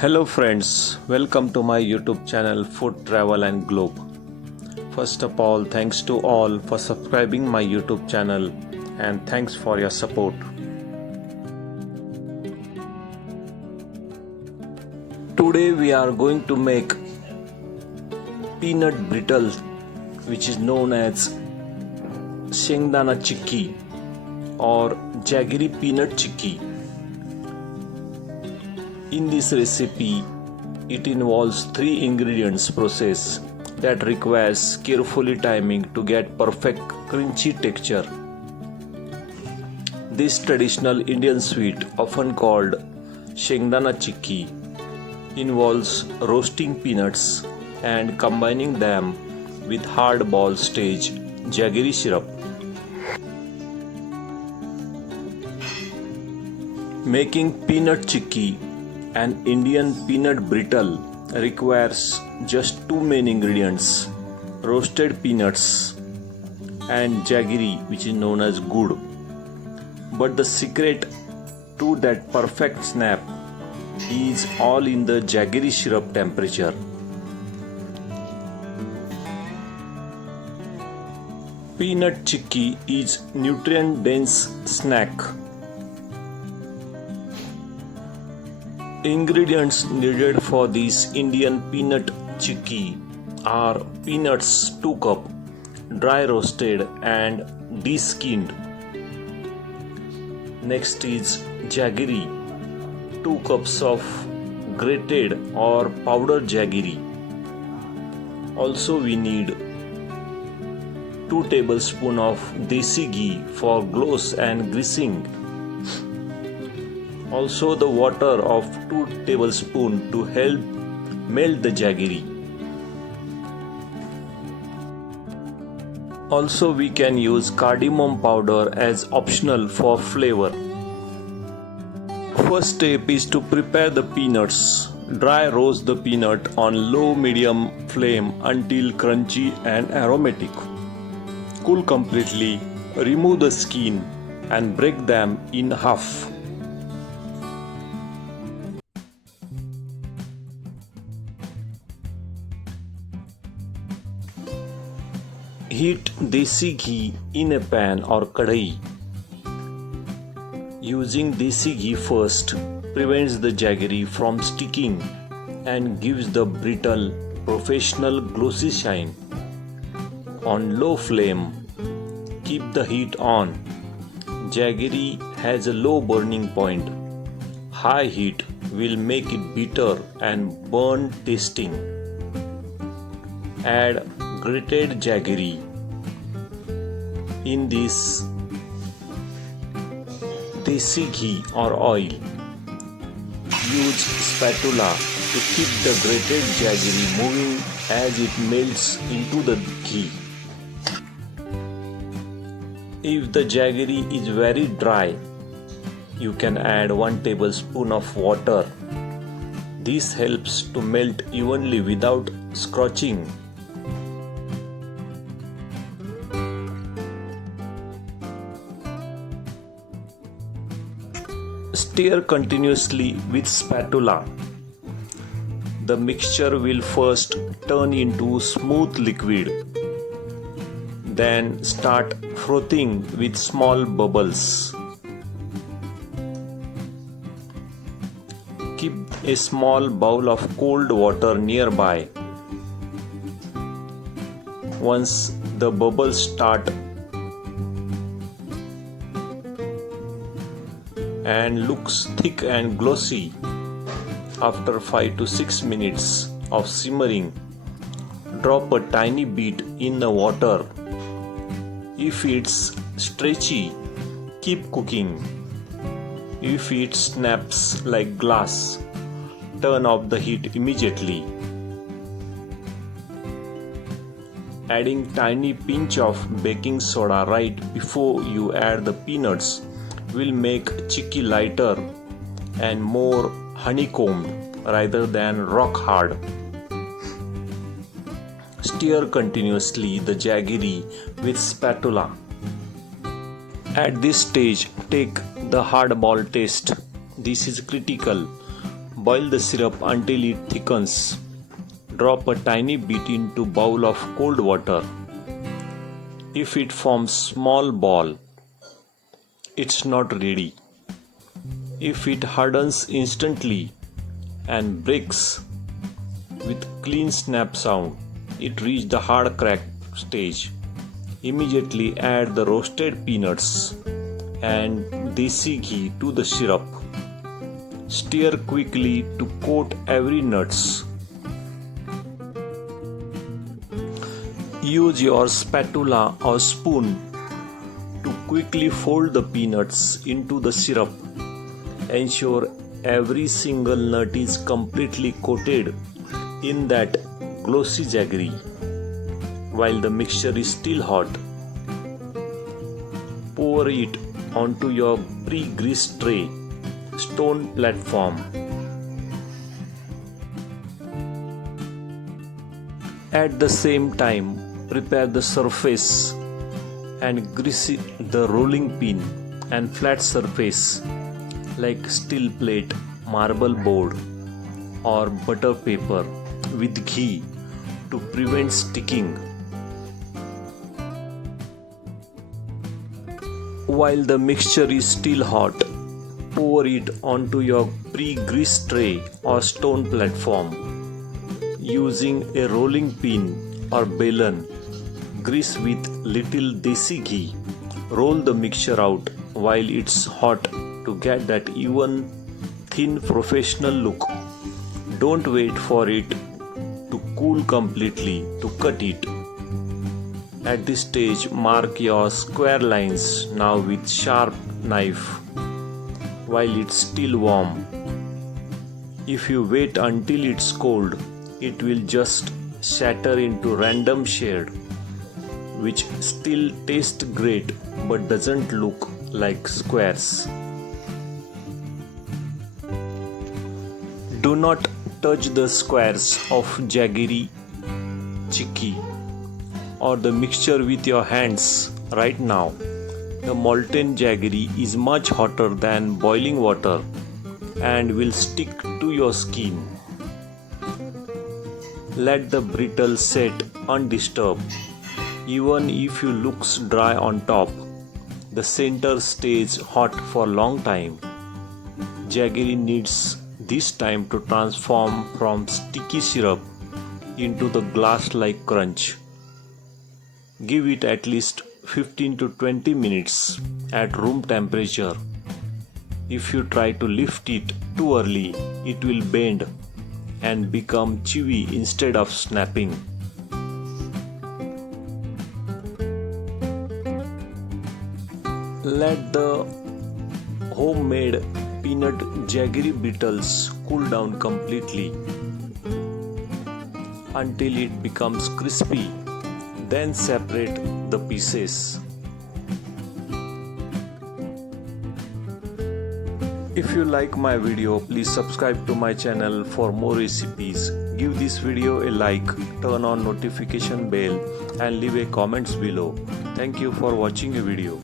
Hello friends, welcome to my YouTube channel Food Travel and Globe. First of all, thanks to all for subscribing my YouTube channel and thanks for your support. Today we are going to make peanut brittle, which is known as Shengdana Chikki or jaggery peanut chikki. In this recipe, it involves 3 ingredients process that requires carefully timing to get perfect crunchy texture. This traditional Indian sweet, often called Shengdana Chikki, involves roasting peanuts and combining them with hard ball stage jaggery syrup. Making peanut chikki, an Indian peanut brittle, requires just 2 main ingredients: roasted peanuts and jaggery, which is known as gur. But the secret to that perfect snap is all in the jaggery syrup temperature. Peanut chikki is nutrient dense snack. Ingredients needed for this Indian peanut chikki are peanuts 2 cup, dry roasted and de-skinned. Next is jaggery, 2 cups of grated or powdered jaggery. Also we need 2 tablespoons of desi ghee for gloss and greasing. Also the water of 2 tablespoons to help melt the jaggery. Also we can use cardamom powder as optional for flavor. First step is to prepare the peanuts. Dry roast the peanut on low-medium flame until crunchy and aromatic. Cool completely, remove the skin and break them in half. Heat desi ghee in a pan or kadai. Using desi ghee first prevents the jaggery from sticking and gives the brittle professional glossy shine. On low flame, keep the heat on. Jaggery has a low burning point. High heat will make it bitter and burn tasting. Add grated jaggery. In this desi ghee or oil, use spatula to keep the grated jaggery moving as it melts into the ghee. If the jaggery is very dry, you can add 1 tablespoon of water. This helps to melt evenly without scorching. Stir continuously with spatula. The mixture will first turn into smooth liquid. Then start frothing with small bubbles. Keep a small bowl of cold water nearby. Once the bubbles start and looks thick and glossy, after 5 to 6 minutes of simmering, drop a tiny bit in the water. If it's stretchy, keep cooking. If it snaps like glass, turn off the heat immediately. Adding tiny pinch of baking soda right before you add the peanuts will make chikki lighter and more honeycombed rather than rock hard. Stir continuously the jaggery with spatula. At this stage, take the hard ball test. This is critical. Boil the syrup until it thickens. Drop a tiny bit into bowl of cold water. If it forms small ball, it's not ready. If it hardens instantly and breaks with clean snap sound, it reached the hard crack stage. Immediately add the roasted peanuts and desi ghee to the syrup. Stir quickly to coat every nuts. Use your spatula or spoon to quickly fold the peanuts into the syrup. Ensure every single nut is completely coated in that glossy jaggery while the mixture is still hot. Pour it onto your pre-greased tray, stone platform. At the same time, prepare the surface and grease the rolling pin and flat surface like steel plate, marble board or butter paper with ghee to prevent sticking. While the mixture is still hot, pour it onto your pre-greased tray or stone platform. Using a rolling pin or balan, grease with little desi ghee. Roll the mixture out while it's hot to get that even, thin, professional look. Don't wait for it to cool completely to cut it. At this stage, mark your square lines now with sharp knife while it's still warm. If you wait until it's cold, it will just shatter into random shade, which still tastes great but doesn't look like squares. Do not touch the squares of jaggery, chikki or the mixture with your hands right now. The molten jaggery is much hotter than boiling water and will stick to your skin. Let the brittle set undisturbed. Even if you looks dry on top, the center stays hot for a long time. Jaggery needs this time to transform from sticky syrup into the glass-like crunch. Give it at least 15 to 20 minutes at room temperature. If you try to lift it too early, it will bend and become chewy instead of snapping. Let the homemade peanut jaggery brittles cool down completely until it becomes crispy. Then separate the pieces. If you like my video, please subscribe to my channel for more recipes. Give this video a like, turn on notification bell and leave a comments below. Thank you for watching a video.